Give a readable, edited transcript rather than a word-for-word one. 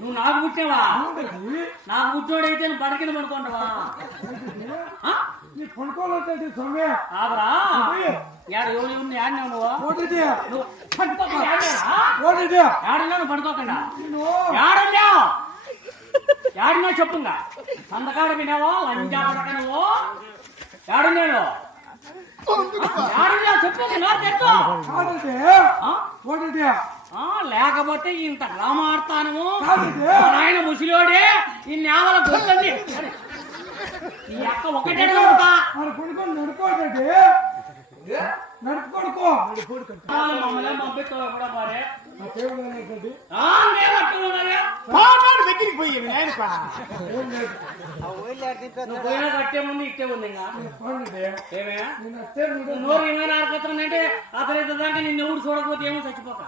నువ్వు నాకు పుట్టావా? నాకు పుట్టోడైతే నువ్వు పడకిన పడుకుంటావా? పడుకోలేదు సొమ్మె ఆబరా ఎవరు ఉంది ఆడినా నువ్వు ఆడినా పడుకోకుండా ఆడినా చెప్పుగా అందకాడ వినావో లంజా పడక నువ్వు ఆడున్నాడు చెప్పు లేకపోతే ఇంత రామాడతాను ఆయన ముసిలోడే ఈ నేవల గుర్తుంది నీ అక్క ఒకటే నడుకోండి నడుపుకోడుకో మమ్మల్ని పంపిస్తావు కూడా మరి దగ్గరికి పోయి పోయినా కట్టే ముందు ఇట్టే ఉంది ఇంకా ఏమయ్యా నోరు ఇంకా నారుకొస్తుందంటే అతను దాకా నిన్ను ఎవరు చూడకపోతే ఏమో చచ్చిపోతా